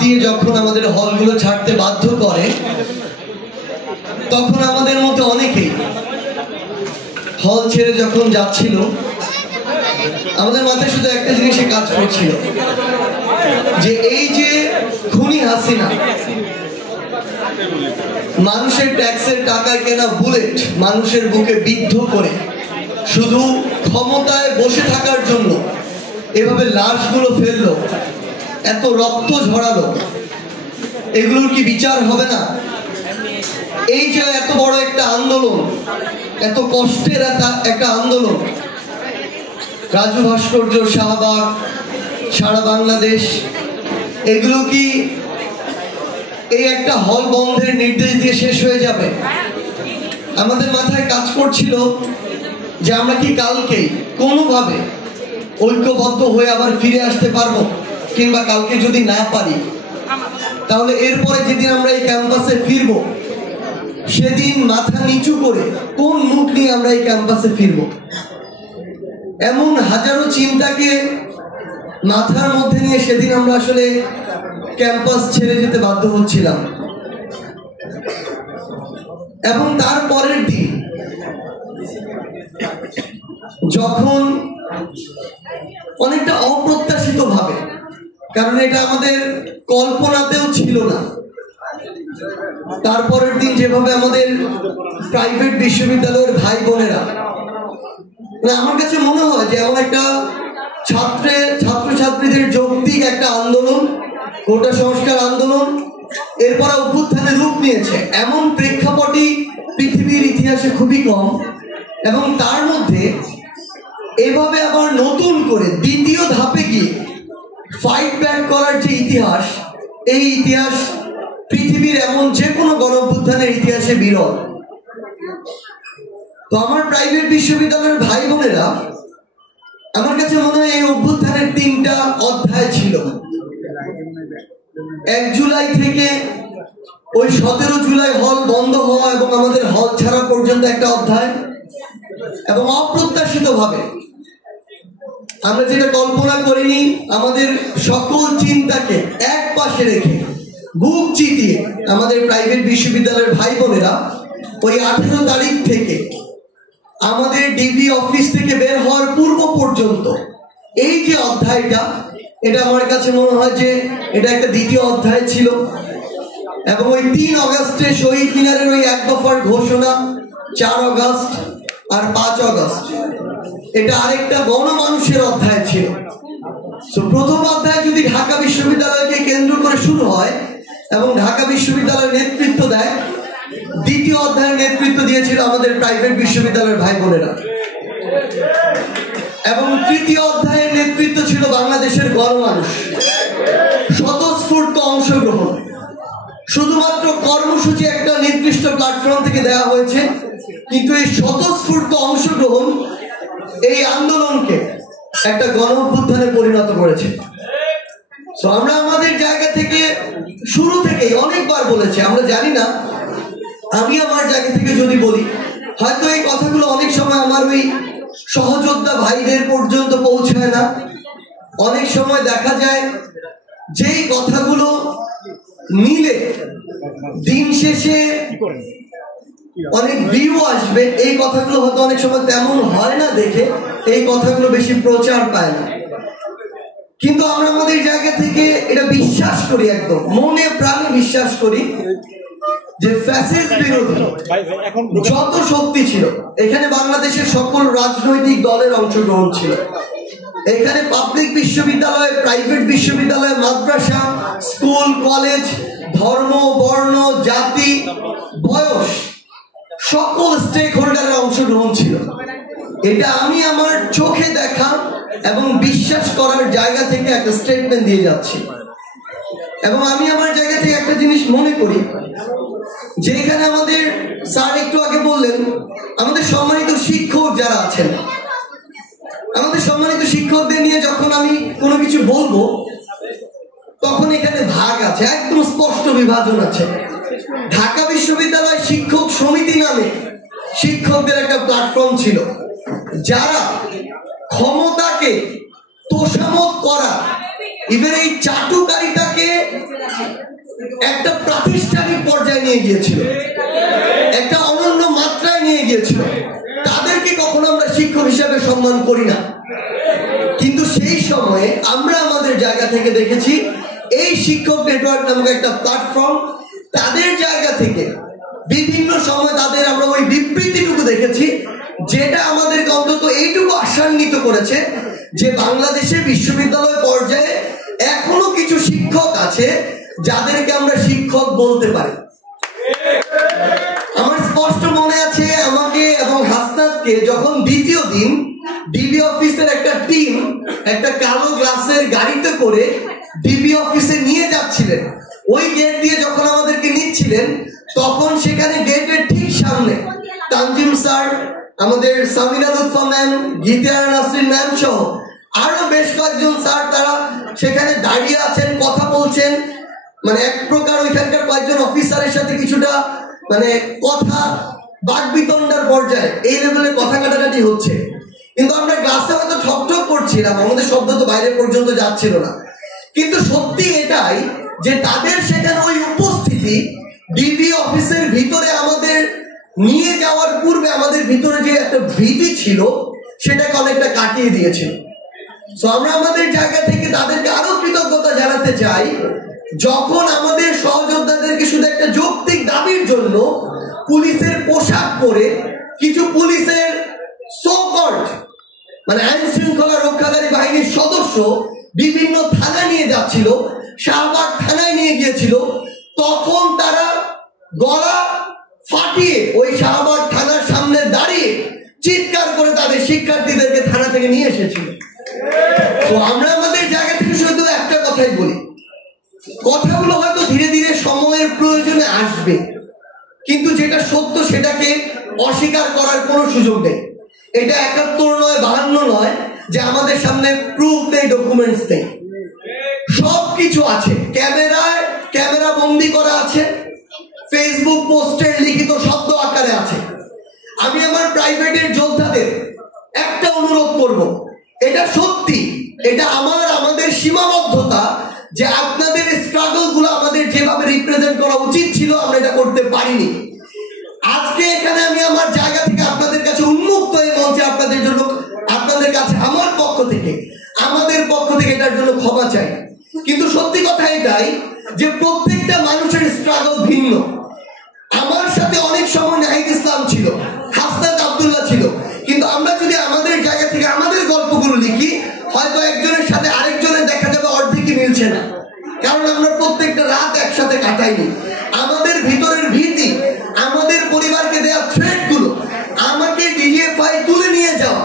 দিয়ে যখন আমাদের হলগুলো ছাড়তে বাধ্য করে, তখন আমাদের মধ্যে অনেকেই হল ছেড়ে যখন যাচ্ছিল, আমাদের মাথায় শুধু একটা জিনিসে কাজ করছিল, যে এই যে খুনি হাসিনা মানুষের ট্যাক্সের টাকায় কেনা বুলেট মানুষের বুকে বিদ্ধ করে শুধু ক্ষমতায় বসে থাকার জন্য এভাবে লাশগুলো ফেললো, এত রক্ত ঝরালো, এগুলোর কি বিচার হবে না? এই যে এত বড় একটা আন্দোলন, এত কষ্টের একটা আন্দোলন, রাজু ভাস্কর্য, শাহবাগ, সারা বাংলাদেশ, এগুলো কি এই একটা হল বন্ধের নির্দেশ দিয়ে শেষ হয়ে যাবে? আমাদের মাথায় কাজ করছিল যে আমরা কি কালকেই কোনোভাবে ঐক্যবদ্ধ হয়ে আবার ফিরে আসতে পারবো, কিংবা কালকে যদি না পারি তাহলে এরপরে যেদিন আমরা এই ক্যাম্পাসে ফিরবো সেদিন মাথা নিচু করে কোন মুখ নিয়ে আমরা এই ক্যাম্পাসে ফিরবো। এমন হাজারো চিন্তাকে মাথার মধ্যে নিয়ে সেদিন আমরা আসলে ক্যাম্পাস ছেড়ে যেতে বাধ্য হচ্ছিলাম। এবং তারপরের দিন যখন অনেকটা অপ্রত্যাশিত ভাবে, কারণ এটা আমাদের কল্পনাতেও ছিল না, তারপরের দিন যেভাবে আমাদের প্রাইভেট বিশ্ববিদ্যালয়ের ভাই বোনেরা, আমার কাছে মনে হয় যে এমন একটা ছাত্রছাত্রীদের যৌক্তিক একটা আন্দোলন, কোটা সংস্কার আন্দোলন, এরপর অভ্যুত্থানের রূপ নিয়েছে, এমন প্রেক্ষাপটই পৃথিবীর ইতিহাসে খুবই কম। এবং তার মধ্যে এভাবে আবার নতুন করে দ্বিতীয় ধাপে গিয়ে ফাইট ব্যাক করার যে ইতিহাস, এই ইতিহাস পৃথিবীর এমন যে কোনো গণঅভ্যুত্থানের ইতিহাসে বিরল। তো আমার প্রাইভেট বিশ্ববিদ্যালয়ের ভাই বোনেরা, আমার কাছে মনে হয় এই অভ্যুত্থানের 3টা অধ্যায় ছিল। 1 জুলাই থেকে ওই 17 জুলাই হল বন্ধ হওয়া এবং আমাদের হল ছাড়া পর্যন্ত একটা অধ্যায়, এবং অপ্রত্যাশিত ভাবে আমরা যেটা কল্পনা করিনি, আমাদের সকল চিন্তাকে এক পাশে রেখে বুক চিতিয়ে আমাদের প্রাইভেট বিশ্ববিদ্যালয়ের ভাই বোনেরা ওই 18 তারিখ থেকে আমাদের ডিবি অফিস থেকে বের হওয়ার পূর্ব পর্যন্ত এই যে অধ্যায়টা, এটা আমার কাছে মনে হয় যে এটা একটা দ্বিতীয় অধ্যায় ছিল। এবং ওই 3 অগাস্টে শহীদ মিনারের ওই 1 দফার ঘোষণা, 4 অগাস্ট আর 5 অগাস্ট, এটা আরেকটা গণমানুষের অধ্যায় ছিল। প্রথম অধ্যায় যদি ঢাকা বিশ্ববিদ্যালয়কে কেন্দ্র করে শুরু হয় এবং ঢাকা বিশ্ববিদ্যালয়ের নেতৃত্ব দেয়, দ্বিতীয় অধ্যায়ের নেতৃত্ব দিয়েছিল আমাদের প্রাইভেট বিশ্ববিদ্যালয়ের ভাই বোনেরা, এবং তৃতীয় অধ্যায়ের নেতৃত্ব ছিল বাংলাদেশের গণমানুষ। স্বতঃস্ফূর্ত অংশগ্রহণ, শুধুমাত্র কর্মসূচি একটা নির্দিষ্ট প্ল্যাটফর্ম থেকে দেওয়া হয়েছে, কিন্তু এই স্বতঃস্ফূর্ত অংশগ্রহণ এই আন্দোলনকে একটা গণঅভ্যুত্থানে পরিণত করেছে। আমরা আমাদের জায়গা থেকে শুরু থেকেই অনেকবার বলেছি, আমরা জানি না, আমি আমার জায়গা থেকে যদি বলি, হয়তো এই কথাগুলো অনেক সময় আমার ওই সহযোদ্ধা ভাইদের পর্যন্ত পৌঁছায় না। অনেক সময় দেখা যায় যেই কথাগুলো মিলে দিন শেষে অনেক ভিউ আসবে, এই কথাগুলো হয়তো অনেক সময় তেমন হয় না দেখে এই কথাগুলো বেশি প্রচার পায় না। কিন্তু আমরা আমাদের জায়গা থেকে এটা বিশ্বাস করি, একদম মনে প্রাণে বিশ্বাস করি যে ফ্যাসিস্ট বিরোধী যত শক্তি ছিল, এখানে বাংলাদেশের সকল রাজনৈতিক দলের অংশগ্রহণ ছিল। এখানে পাবলিক বিশ্ববিদ্যালয়, প্রাইভেট বিশ্ববিদ্যালয়, মাদ্রাসা, স্কুল, কলেজ, ধর্ম, বর্ণ, জাতি, বয়স, সকল স্টেক হোল্ডারের অংশগ্রহণ ছিল। এটা আমি আমার চোখে দেখা এবং বিশ্বাস করার জায়গা থেকে একটা স্টেটমেন্ট দিয়ে যাচ্ছি। এবং আমি আমার জায়গা থেকে একটা জিনিস মনে করি, যেখানে আমাদের স্যার একটু আগে বললেন, আমাদের সম্মানিত শিক্ষক যারা আছেন, আমাদের সম্মানিত শিক্ষকদের নিয়ে যখন আমি কোনো কিছু বলবো, তখন এখানে ভাগ আছে, একদম স্পষ্ট বিভাজন আছে। ঢাকা বিশ্ববিদ্যালয় শিক্ষক সমিতি নামে শিক্ষকদের একটা প্ল্যাটফর্ম ছিল, যারা ক্ষমতাকে তোষামত করা, ইভেন এই চাটুকারিতাকে একটা প্রাতিষ্ঠানিক পর্যায়ে নিয়ে গিয়েছিল, একটা অনন্য মাত্রায় নিয়ে গিয়েছিল। তাদেরকে কখনো আমরা শিক্ষক হিসাবে সম্মান করি না, কিন্তু সেই সময়ে আমরা আমাদের জায়গা থেকে দেখেছি এই শিক্ষক নেটওয়ার্ক নামক একটা প্ল্যাটফর্ম, তাদের জায়গা থেকে বিভিন্ন সময় তাদের আমরা ওই বিবৃতিটুকু দেখেছি, যেটা আমাদেরকে অন্তত এইটুকু আশান্বিত করেছে যে বাংলাদেশে বিশ্ববিদ্যালয় পর্যায়ে এখনো কিছু শিক্ষক আছে যাদেরকে আমরা শিক্ষক বলতে পারি। আমার স্পষ্ট মনে আছে আমাকে এবং হাসনাতকে যখন দ্বিতীয় দিন ডিবি অফিসের একটা টিম একটা কালো গ্লাসের গাড়িতে করে ডিবি অফিসে নিয়ে যাচ্ছিলেন, ওই গেট দিয়ে যখন আমাদেরকে নিচ্ছিলেন তখন সেখানে গেটের ঠিক সামনে তানজিম স্যার, আমাদের সামিনা লুৎফা ম্যাম, গীতিয়ার নাসরিন ম্যাম সহ আরো বেশ কয়েকজন স্যার তারা সেখানে দাঁড়িয়ে আছেন, কথা বলছেন। মানে এক প্রকার ওইখানকার কয়েকজন অফিসারের সাথে কিছুটা মানে কথা বাকবিতণ্ডার পর্যায়ে এই লেভেলে কথা কাটাকাটি হচ্ছে। কিন্তু আমরা ক্লাসে হয়তো ঠকঠক করছিলাম, আমাদের শব্দ তো বাইরে পর্যন্ত যাচ্ছিল না। কিন্তু সত্যি এটাই যে তাদের সেখানে ওই উপস্থিতি ডিবি অফিসের ভিতরে আমাদের নিয়ে যাওয়ার পূর্বে আমাদের ভিতরে যে একটা ভীতি ছিল সেটাকে অনেকটা কাটিয়ে দিয়েছিল। তো আমরা আমাদের জায়গা থেকে তাদেরকে আরো কৃতজ্ঞতা জানাতে চাই, যখন আমাদের সহযোদ্ধাদেরকে শুধু একটা যৌক্তিক দাবির জন্য পুলিশের পোশাক পরে কিছু পুলিশের সো-কল্ড মানে আইন শৃঙ্খলা রক্ষাকারী বাহিনীর সদস্য বিভিন্ন থানা নিয়ে যাচ্ছিল, শাহবাগ থানায় নিয়ে গিয়েছিল, তখন তারা গলা ফাটিয়ে ওই শাহবাগ থানার সামনে দাঁড়িয়ে চিৎকার করে তাদের শিক্ষার্থীদেরকে থানা থেকে নিয়ে এসেছিল। তো আমরা আমাদের জায়গা থেকে শুধু একটা কথাই বলি, কথাগুলো হয়তো ধীরে ধীরে সময়ের প্রয়োজনে আসবে, কিন্তু যেটা সত্য সেটাকে অস্বীকার করার কোনো সুযোগ নেই। এটা ৭১ নয়, ৫২ নয় যে আমাদের সামনে প্রুফ নেই, ডকুমেন্টস নেই, সবকিছু আছে। ক্যামেরা বন্দি করা আছে, ফেসবুক পোস্টের লিখিত শব্দ আকারে আছে। আমি আমার প্রাইভেটের যোদ্ধাদের একটা অনুরোধ করব, এটা সত্যি, এটা আমাদের সীমাবদ্ধতা যে আপনাদের স্ট্রাগল গুলো আমাদের যেভাবে রিপ্রেজেন্ট করা উচিত ছিল আমরা এটা করতে পারিনি। আজকে এখানে আমি আমার জায়গা থেকে আপনাদের কাছে উন্মুক্ত এই মঞ্চে আপনাদের জন্য, আপনাদের কাছে আমার পক্ষ থেকে, আমাদের পক্ষ থেকে এটার জন্য ক্ষমা চাই। কিন্তু সত্যি কথা এটাই যে প্রত্যেকটা মানুষের স্ট্রাগল ভিন্ন। আমার সাথে অনেক সময় নাহিদ ইসলাম ছিল, হাসনাত আব্দুল্লাহ ছিল, কিন্তু আমরা যদি আমাদের জায়গা থেকে আমাদের গল্পগুলো লিখি হয়তো একজনের সাথে আরেকজনের দেখা যাবে অর্ধেকই মিলছে না, কারণ আমরা প্রত্যেকটা রাত একসাথে কাটাইনি। আমাদের ভিতরের ভীতি, আমাদের পরিবারকে দেওয়া থ্রেট গুলো, আমাকে ডিজিএফআই তুলে নিয়ে যাওয়া,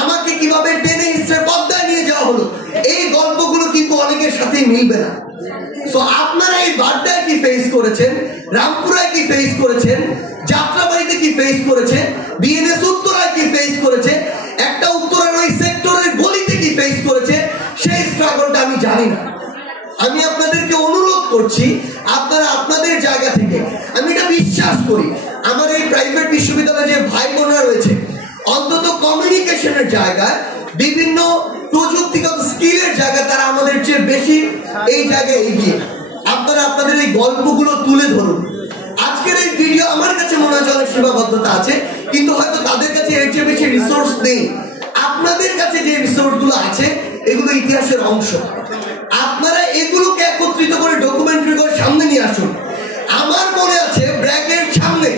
আমাকে কিভাবে টেনে হিস্ট্রে পদ্মায় নিয়ে যাওয়া হলো, এই গল্পগুলো কিন্তু অনেকের সাথেই মিলবে না। তো আপনারা এই বাড্ডায় কি ফেস করেছেন, রামপুরায় কি ফেস করেছেন, যাত্রাবাড়িতে কি ফেস করেছে, বিএনএস উত্তরায় কি ফেস করেছে, একটা উত্তরের ওই সেক্টরের গলিতে কি ফেস করেছে, সেই স্ট্রাগলটা আমি জানি না। আমি আপনাদেরকে অনুরোধ করছি আপনারা আপনাদের জায়গা থেকে, আমি এটা বিশ্বাস করি আমার এই প্রাইভেট বিশ্ববিদ্যালয়ে যে ভাই বোনরা রয়েছে অন্তত কমিউনিকেশনের জায়গায়, বিভিন্ন প্রযুক্তিগত স্কিলের জায়গায় তারা আমাদের চেয়ে বেশি এই জায়গায় এগিয়ে। আপনারা আপনাদের এই গল্পগুলো তুলে ধরুন। আজকের এই ভিডিও আমার কাছে মনে হয় অনেক সীমাবদ্ধতা আছে, কিন্তু হয়তো তাদের কাছে এর চেয়ে বেশি রিসোর্স নেই। আপনাদের কাছে যে রিসোর্সগুলো আছে এগুলো ইতিহাসের অংশ, আপনারা এগুলোকে একত্রিত করে ডকুমেন্টারি করে সামনে নিয়ে আসুন। আমার মনে আছে ব্র্যাকের সামনে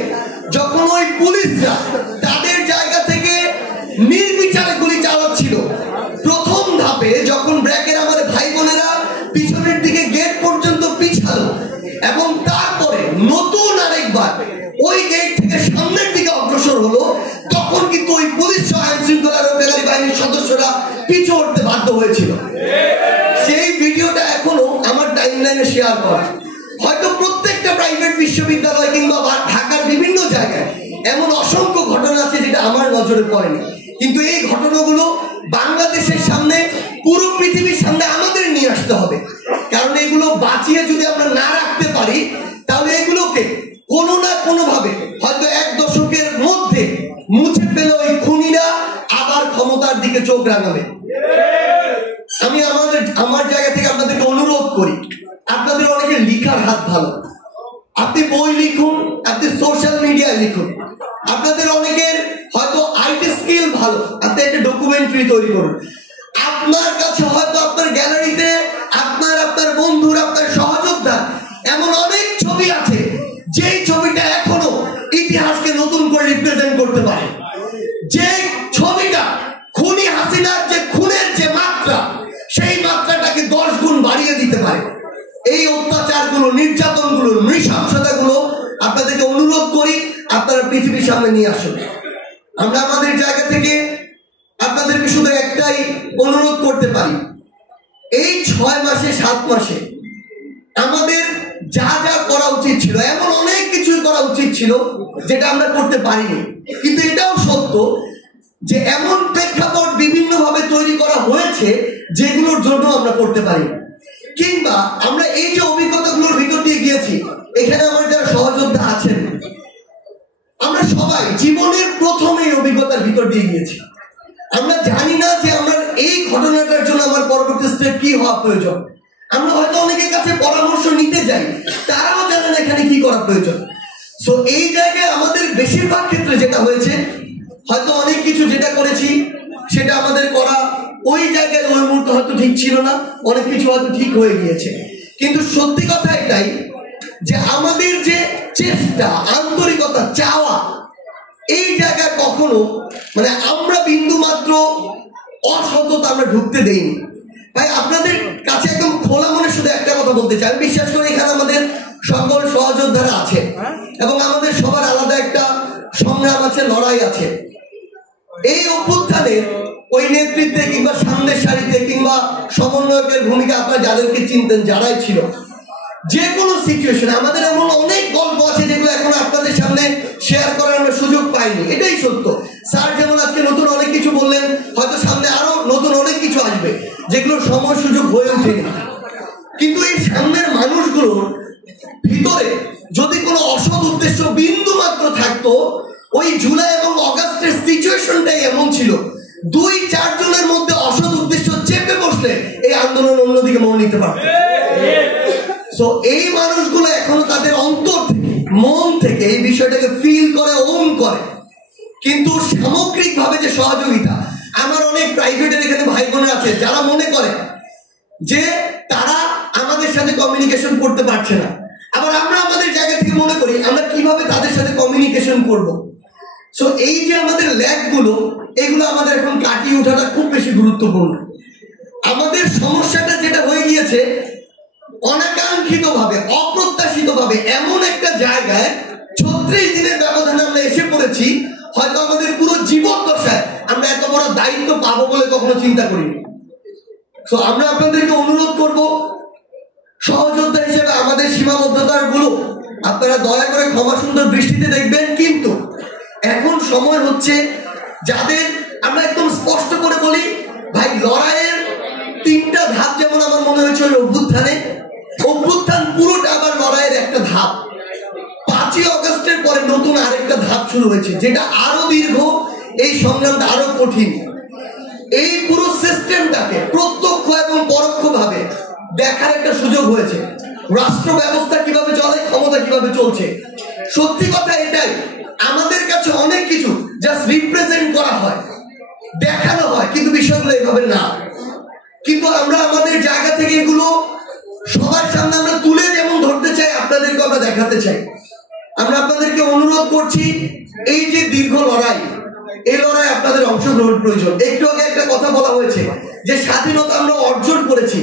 যখন ওই পুলিশরা তাদের জায়গা থেকে নির্বিচারে গুলি চালাচ্ছিল, প্রথম ধাপে যখন ব্র্যাকের আমাদের ভাই বোনেরা পিছনের দিকে গেট পর্যন্ত পিছালো এবং তারপরে নতুন আরেকবার ওই গেট থেকে সামনের দিকে অগ্রসর হলো, তখন কিন্তু ওই পুলিশ সহ আইন শৃঙ্খলা রক্ষাকারী বাহিনীর সদস্যরা পিছু উঠতে বাধ্য হয়েছিল। সেই ভিডিওটা এখনো আমার টাইমলাইনে শেয়ার করা। হয়তো প্রত্যেকটা প্রাইভেট বিশ্ববিদ্যালয় কিংবা ঢাকার বিভিন্ন জায়গায় এমন অসংখ্য ঘটনা আছে যেটা আমার নজরে পড়েনি, কিন্তু এই ঘটনাগুলো বাংলাদেশের সামনে, পুরো পৃথিবীর সামনে আমাদের নিয়ে আসতে হবে। কারণ এগুলো বাঁচিয়ে যদি আমরা না রাখতে পারি তাহলে এগুলোকে কোনো না কোনো ভাবে হয়তো ১ দশকের মধ্যে মুছে ফেলে ওই খুনিরা আবার ক্ষমতার দিকে চোখ রাঙাবে। আমি আমার জায়গা থেকে আপনাদেরকে অনুরোধ করি, আপনাদের অনেকে অনেকের লিখার হাত ভালো, আপনি বই লিখুন, আপনি সোশ্যাল মিডিয়ায় লিখুন, আপনাদের অনেকের হয়তো আইটি স্কিল ভালো, আপনি একটা ডকুমেন্টারি তৈরি করুন, আপনার কাছে হয়তো আপনার গ্যালারিতে আপনার বন্ধুর, আপনার সহযোদ্ধা এমন অনেক ছবি আছে যেই ছবিটা এখনো ইতিহাসকে নতুন করে রিপ্রেজেন্ট করতে পারে, যে ছবিটা খুনি হাসিনার যে খুনের যে মাত্রা সেই মাত্রাটাকে 10 গুণ বাড়িয়ে দিতে পারে। এই অত্যাচারগুলো, নির্যাতনগুলো, নৃশংসতাগুলো আপনাদেরকে অনুরোধ করি আপনারা পৃথিবীর সামনে নিয়ে আসুন। আমরা আমাদের জায়গা থেকে আপনাদেরকে শুধু একটাই অনুরোধ করতে পারি, এই 6 মাসে 7 মাসে আমাদের যা যা করা উচিত ছিল, এমন অনেক কিছুই করা উচিত ছিল যেটা আমরা করতে পারিনি, কিন্তু এটাও সত্য যে এমন প্রেক্ষাপট বিভিন্নভাবে তৈরি করা হয়েছে যেগুলোর জন্য আমরা করতে পারি, কিংবা আমরা এই যে অভিজ্ঞতাগুলোর ভিতর দিয়ে গিয়েছি, এখানে আমার যারা সহযোদ্ধা আছেন আমরা সবাই জীবনের প্রথম এই অভিজ্ঞতার ভিতর দিয়ে গিয়েছি। আমরা জানি না যে আমার এই ঘটনাটার জন্য আমার পরবর্তী স্টেপ কি হওয়া প্রয়োজন। আমরা হয়তো অনেকের কাছে পরামর্শ নিতে যাই, তারাও জানেন এখানে কি করা প্রয়োজন। সো এই জায়গায় আমাদের বেশিরভাগ ক্ষেত্রে যেটা হয়েছে, হয়তো অনেক কিছু যেটা করেছি সেটা আমাদের করা ওই জায়গায় ওই মুহূর্তে হয়তো ঠিক ছিল না, অনেক কিছু হয়তো ঠিক হয়ে গিয়েছে, কিন্তু সত্যি কথা এটাই যে আমাদের যে চেষ্টা, আন্তরিকতা, চাওয়া, এই জায়গায় কখনো মানে আমরা বিন্দু মাত্র অসততা আমরা ঢুকতে দেইনি। ভাই আপনাদের কাছে একদম খোলা মনে শুধু একটা কথা বলতে চাই, বিশ্বাস করে এখানে আমাদের সকল সহযোদ্ধারা আছে এবং আমাদের সবার আলাদা একটা সংগ্রাম আছে, লড়াই আছে। এই অভ্যুত্থানের ওই নেতৃত্বে কিংবা সামনের সারিতে কিংবা সমন্বয়কের ভূমিকা আপনারা যাদেরকে চিনতেন, যারাই ছিল, যে কোনো সিচুয়েশনে আমাদের এমন অনেক গল্প আছে যেগুলো এখন আপনাদের সামনে শেয়ার করার আমরা সুযোগ পাইনি, এটাই সত্য। স্যার যেমন আজকে নতুন অনেক কিছু বললেন, হয়তো সামনে আরো নতুন অনেক কিছু আসবে যেগুলোর সময় সুযোগ হয়ে ওঠেনি, কিন্তু এই সামনের মানুষগুলোর ভিতরে যদি কোনো অসৎ উদ্দেশ্য বিন্দু মাত্র থাকতো, ওই জুলাই এবং অগাস্টের সিচুয়েশনটাই এমন ছিল, 2-4 জনের মধ্যে অসৎ উদ্দেশ্য চেপে বসলে এই আন্দোলন অন্যদিকে মন নিতে পারত। সো এই মানুষগুলো এখনো তাদের অন্তর থেকে, মন থেকে এই বিষয়টাকে ফিল করে, ওন করে, কিন্তু সামগ্রিকভাবে যে সহযোগিতা, আমার অনেক প্রাইভেটের এখানে ভাই বোনেরা আছে যারা মনে করে যে তারা আমাদের সাথে কমিউনিকেশন করতে পারছে না, আবার আমরা আমাদের জায়গা থেকে মনে করি আমরা কিভাবে তাদের সাথে কমিউনিকেশন করব। সো এই যে আমাদের ল্যাগগুলো, এগুলো আমাদের এখন কাটিয়ে ওঠাটা খুব বেশি গুরুত্বপূর্ণ। আমাদের সমস্যাটা যেটা হয়ে গিয়েছে, অনাকাঙ্ক্ষিতভাবে, অপ্রত্যাশিতভাবে এমন একটা জায়গায় 36 দিনের ব্যবধানে আমরা এসে পড়েছি, হয়তো আমাদের পুরো জীবন দশায় আমরা এত বড় দায়িত্ব পাবো বলে কখনো চিন্তা করিনি। সো আমরা আপনাদেরকে অনুরোধ করব, সহযোদ্ধা হিসেবে আমাদের সীমাবদ্ধতার গুলো আপনারা দয়া করে ক্ষমা সুন্দর দৃষ্টিতে দেখবেন, কিন্তু এখন সময় হচ্ছে যাদের আমরা একদম স্পষ্ট করে বলি, ভাই লড়াইয়ের 3টা ধাপ যেমন আমার মনে হয়েছে ওই অভ্যুত্থান পুরোটা আবার লড়াইয়ের একটা ধাপ। 5ই অগস্টের পরে নতুন আরেকটা ধাপ শুরু হয়েছে, যেটা আরো দীর্ঘ, এই সংগ্রামটা আরো কঠিন। এই পুরো সিস্টেমটাকে প্রত্যক্ষ এবং পরোক্ষভাবে দেখার একটা সুযোগ হয়েছে, রাষ্ট্র ব্যবস্থা কিভাবে চলে, ক্ষমতা কিভাবে চলছে। সত্যি কথা এটাই, আমাদের কাছে অনেক কিছু জাস্ট রিপ্রেজেন্ট করা হয়, দেখানো হয়, কিন্তু বিষয়গুলো এভাবে না। কিন্তু আমরা আমাদের জায়গা থেকে এগুলো সবার সামনে আমরা তুলে যেমন ধরতে চাই, আপনাদেরকে আমরা দেখাতে চাই। আমরা আপনাদেরকে অনুরোধ করছি, এই যে দীর্ঘ লড়াই, এই লড়াই আপনাদের অংশগ্রহণ প্রয়োজন। একটু আগে একটা কথা বলা হয়েছে যে স্বাধীনতা আমরা অর্জন করেছি,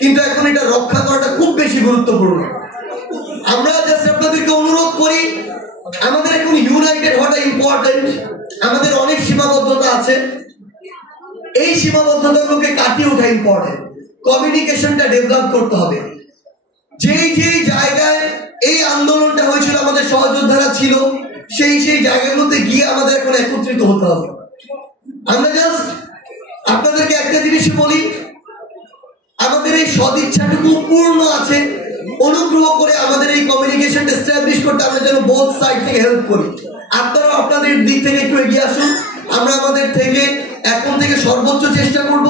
কিন্তু এখন এটা রক্ষা করাটা খুব বেশি গুরুত্বপূর্ণ। আমরা জাস্ট আপনাদেরকে অনুরোধ করি, আমাদের এখন ইউনাইটেড হওয়াটা ইম্পর্টেন্ট। আমাদের অনেক সীমাবদ্ধতা আছে, এই সীমাবদ্ধতাগুলোকে কাটিয়ে ওঠা ইম্পর্টেন্ট। কমিউনিকেশনটা ডেভেলপ করতে হবে। যেই যেই জায়গায় এই আন্দোলনটা হয়েছিল, আমাদের সহযোদ্ধারা ছিল, সেই জায়গাগুলোতে গিয়ে আমাদের এখন একত্রিত হতে হবে। আমরা জাস্ট আপনাদেরকে একটা জিনিস বলি, আমাদের এই সদিচ্ছাটুকু পূর্ণ আছে, অনুগ্রহ করে আমাদের এই কমিউনিকেশনটা এস্টাবলিশ করতে আমরা যেন বোথ সাইড থেকে হেল্প করি। আপনারা আপনাদের দিক থেকে একটু এগিয়ে আসুন, আমরা আমাদের থেকে এখন থেকে সর্বোচ্চ চেষ্টা করব।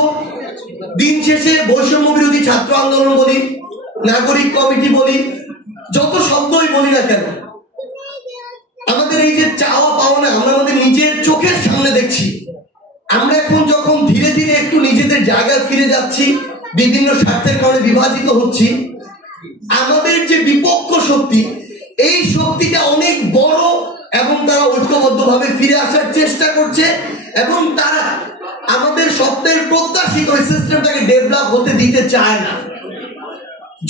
দিন শেষে বৈষম্য বিরোধী ছাত্র আন্দোলন বলি, নাগরিক কমিটি বলি, যত শব্দই বলি না কেন, আমাদের এই যে চাওয়া পাওনা আমরা আমাদের নিজের চোখের সামনে দেখছি। আমরা এখন যখন ধীরে ধীরে একটু নিজেদের জায়গায় ফিরে যাচ্ছি, বিভিন্ন স্বার্থের কারণে বিভাজিত হচ্ছি, আমাদের যে বিপক্ষ শক্তি, এই শক্তিটা অনেক বড় এবং তারা ঐক্যবদ্ধভাবে ফিরে আসার চেষ্টা করছে এবং তারা আমাদের স্বপ্নের প্রত্যাশিত ওই সিস্টেমটাকে ডেভেলপ হতে দিতে চায় না।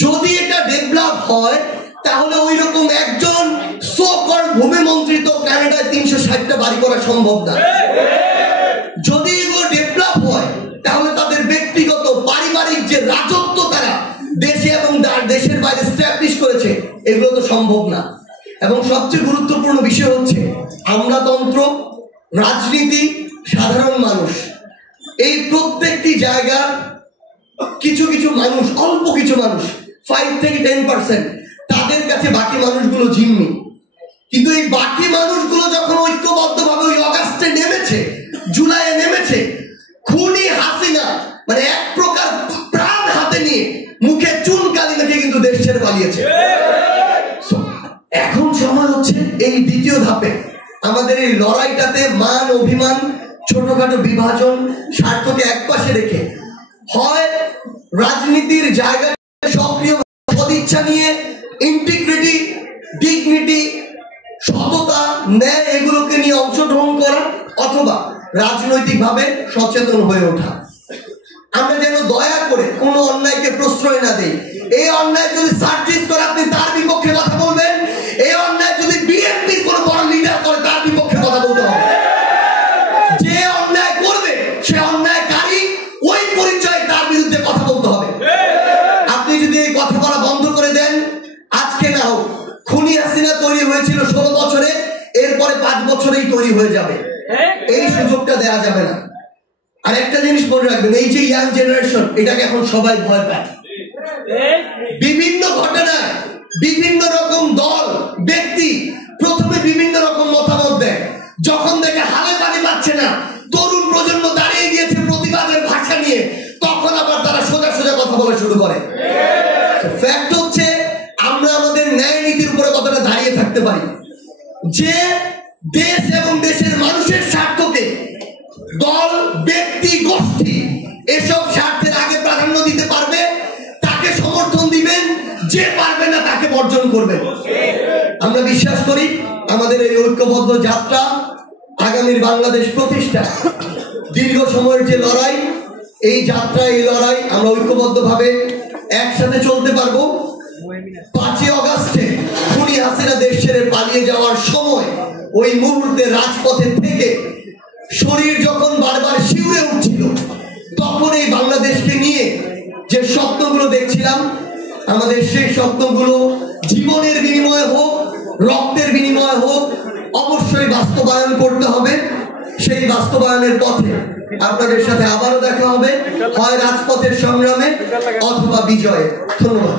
যদি এটা ডেভেলপ হয় তাহলে ওই রকম একজন সোকল ভূমি মন্ত্রী তো কানাডায় 360টা বাড়ি করা সম্ভব না। যদি এগুলো ডেভেলপ হয় তাহলে তাদের ব্যক্তিগত পারিবারিক যে রাজত্ব তারা দেশে এবং দেশের বাইরে স্ট্যাবলিশ করেছে, এগুলো তো সম্ভব না। এবং সবচেয়ে গুরুত্বপূর্ণ বিষয় হচ্ছে আমলাতন্ত্র, রাজনীতি, সাধারণ মানুষ, এই প্রত্যেকটি জায়গার কিছু কিছু মানুষ, অল্প কিছু মানুষ, 5 থেকে 10%, তাদের কাছে বাকি মানুষগুলো জিম্মি। কিন্তু এই বাকি মানুষগুলো যখন ঐক্যবদ্ধভাবে ওই অগাস্টে নেমেছে, জুলাইয়ে নেমেছে, খুনি হাসিনা মানে এক প্রকার প্রাণ হাতে নিয়ে মুখে চুন কালি মেখে কিন্তু দেশ ছেড়ে পালিয়েছে। এখন সময় হচ্ছে এই দ্বিতীয় ধাপে আমাদের এই লড়াইটাতে মান অভিমান, ছোটখাটো বিভাজন, স্বার্থকে একপাশে রেখে হয় রাজনীতির জায়গা সক্রিয় সদিচ্ছা নিয়ে ইন্টিগ্রিটি, ডিগনিটি, সততা, ন্যায় এগুলোকে নিয়ে অংশগ্রহণ করা, অথবা রাজনৈতিকভাবে সচেতন হয়ে ওঠা। আমরা যেন দয়া করে কোনো অন্যায়কে প্রশ্রয় না দেই। এই অন্যায় যদি সার্জিত করে আপনি তার বিপক্ষে কথা বলবেন, এই অন্যায় যদি বিএনপির কোনো বড় লিডার করে তার বিপক্ষে কথা বলতে হবে। যে অন্যায় করবে সে অন্যায়কারী, ওই পরিচয় তার বিরুদ্ধে কথা বলতে হবে। আপনি যদি এই কথা বলা বন্ধ করে দেন, আজকে না হোক, খুনি হাসিনা তৈরি হয়েছিল 16 বছরে, এরপরে 5 বছরেই তৈরি হয়ে যাবে। এই সুযোগটা দেওয়া যাবে না। আর একটা জিনিস মনে রাখবেন, এই যে ইয়াং জেনারেশন, এটাকে এখন সবাই ভয় পায়। বিভিন্ন ঘটনায় বিভিন্ন রকম দল, ব্যক্তি প্রথমে বিভিন্ন রকম মতামত দেয়, যখন দেখে হালে পানি পাচ্ছে না, তরুণ প্রজন্ম দাঁড়িয়ে গিয়েছে প্রতিবাদের ভাষা নিয়ে, তখন আবার তারা সোজা সোজা কথা বলা শুরু করে। ফ্যাক্ট হচ্ছে আমরা আমাদের ন্যায় নীতির উপরে কতটা দাঁড়িয়ে থাকতে পারি। যে দেশ এবং দেশের মানুষের স্বার্থকে দল, ব্যক্তি, গোষ্ঠী এসব স্বার্থের আগে প্রাধান্য দিতে পারবে, তাকে সমর্থন দিবেন, যে পারবে না তাকে বর্জন করবেন। আমরা বিশ্বাস করি আমাদের এই ঐক্যবদ্ধ যাত্রা আগামীর বাংলাদেশ প্রতিষ্ঠা, দীর্ঘ সময়ের যে লড়াই, এই যাত্রা, এই লড়াই আমরা ঐক্যবদ্ধভাবে একসাথে চলতে পারবো। 5 অগাস্টে খুনি হাসিনা দেশ ছেড়ে পালিয়ে যাওয়ার সময় ওই মুহূর্তে রাজপথে থেকে শরীর যখন বারবার শিউরে উঠছিল, তখন এই বাংলাদেশকে নিয়ে যে স্বপ্নগুলো দেখছিলাম, আমাদের সেই স্বপ্নগুলো জীবনের বিনিময়ে হোক, রক্তের বিনিময়ে হোক, অবশ্যই বাস্তবায়ন করতে হবে। সেই বাস্তবায়নের পথে আপনাদের সাথে আবারও দেখা হবে, হয় রাজপথের সংগ্রামে অথবা বিজয়ে। ধন্যবাদ।